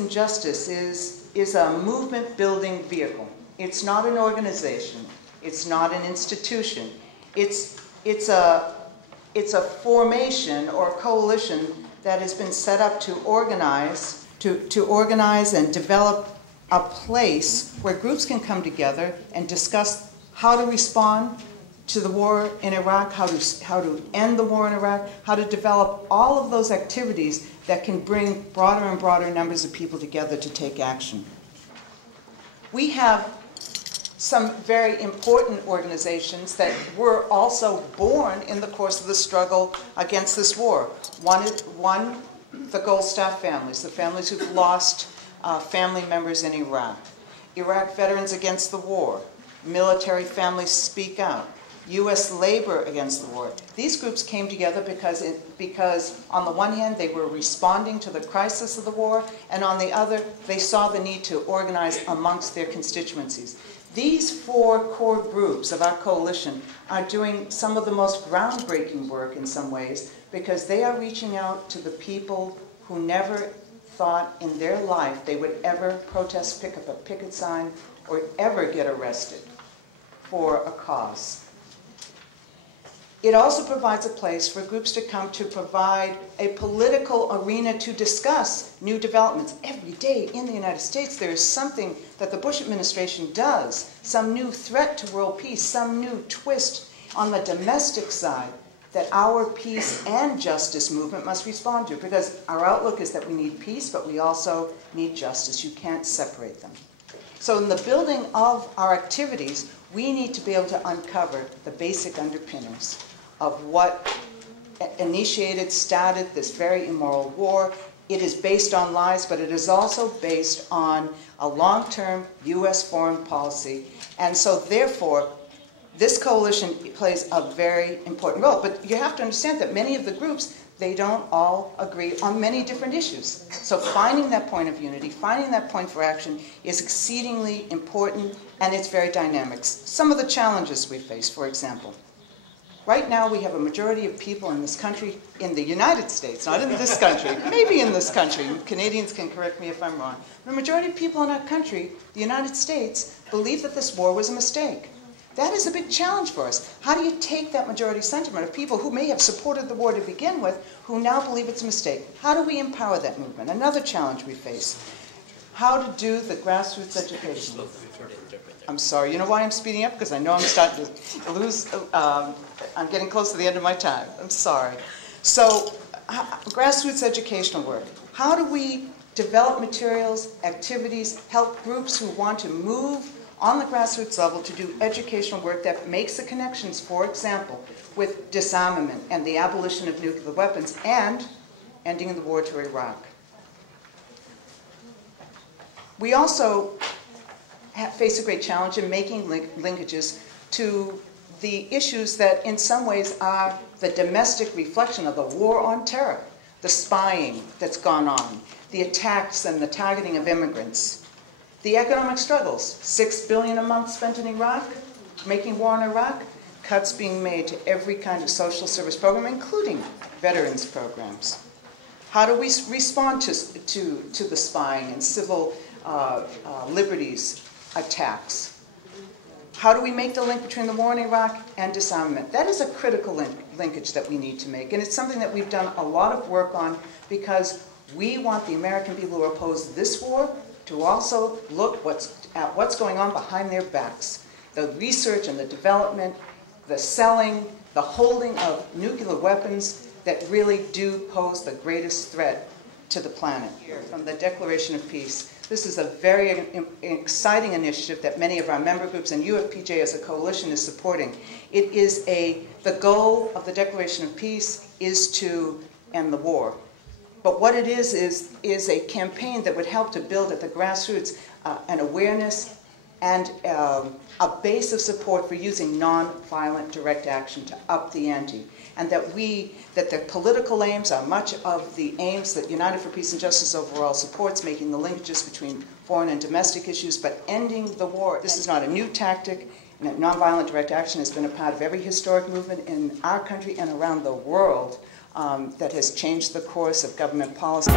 and Justice is a movement-building vehicle. It's not an organization. It's not an institution. It's a formation or a coalition that has been set up to organize and develop a place where groups can come together and discuss how to respond to the war in Iraq, how to end the war in Iraq, how to develop all of those activities that can bring broader and broader numbers of people together to take action. We have some very important organizations that were also born in the course of the struggle against this war. One, the Gold Staff families, the families who've lost family members in Iraq. Iraq Veterans Against the War, Military Families Speak Out, U.S. Labor Against the War. These groups came together because on the one hand they were responding to the crisis of the war, and on the other they saw the need to organize amongst their constituencies. These four core groups of our coalition are doing some of the most groundbreaking work in some ways, because they are reaching out to the people who never thought in their life they would ever protest, pick up a picket sign, or ever get arrested for a cause. It also provides a place for groups to come to provide a political arena to discuss new developments. Every day in the United States there is something that the Bush administration does, some new threat to world peace, some new twist on the domestic side that our peace and justice movement must respond to, because our outlook is that we need peace, but we also need justice. You can't separate them. So in the building of our activities, we need to be able to uncover the basic underpinnings of what started this very immoral war. It is based on lies, but it is also based on a long-term U.S. foreign policy. And so therefore, this coalition plays a very important role. But you have to understand that many of the groups, they don't all agree on many different issues. So finding that point of unity, finding that point for action is exceedingly important, and it's very dynamic. Some of the challenges we face, for example. Right now we have a majority of people in this country, in the United States, not in this country, maybe in this country, Canadians can correct me if I'm wrong. The majority of people in our country, the United States, believe that this war was a mistake. That is a big challenge for us. How do you take that majority sentiment of people who may have supported the war to begin with, who now believe it's a mistake? How do we empower that movement? Another challenge we face. How to do the grassroots education. I'm sorry, you know why I'm speeding up? Because I know I'm starting to lose, I'm getting close to the end of my time. I'm sorry. So, grassroots educational work. How do we develop materials, activities, help groups who want to move on the grassroots level to do educational work that makes the connections, for example, with disarmament and the abolition of nuclear weapons and ending the war to Iraq. We also face a great challenge in making linkages to the issues that in some ways are the domestic reflection of the war on terror, the spying that's gone on, the attacks and the targeting of immigrants, the economic struggles, $6 billion a month spent in Iraq, making war in Iraq, cuts being made to every kind of social service program, including veterans programs. How do we respond to the spying and civil liberties attacks? How do we make the link between the war in Iraq and disarmament? That is a critical linkage that we need to make, and it's something that we've done a lot of work on because we want the American people who oppose this war to also look at what's going on behind their backs. The research and the development, the selling, the holding of nuclear weapons that really do pose the greatest threat to the planet. Here, from the Declaration of Peace. This is a very exciting initiative that many of our member groups and UFPJ as a coalition is supporting. It is the goal of the Declaration of Peace is to end the war. But what it is a campaign that would help to build at the grassroots an awareness and a base of support for using non-violent direct action to up the ante. And that the political aims are much of the aims that United for Peace and Justice overall supports, making the linkages between foreign and domestic issues, but ending the war. This is not a new tactic, and nonviolent direct action has been a part of every historic movement in our country and around the world that has changed the course of government policy.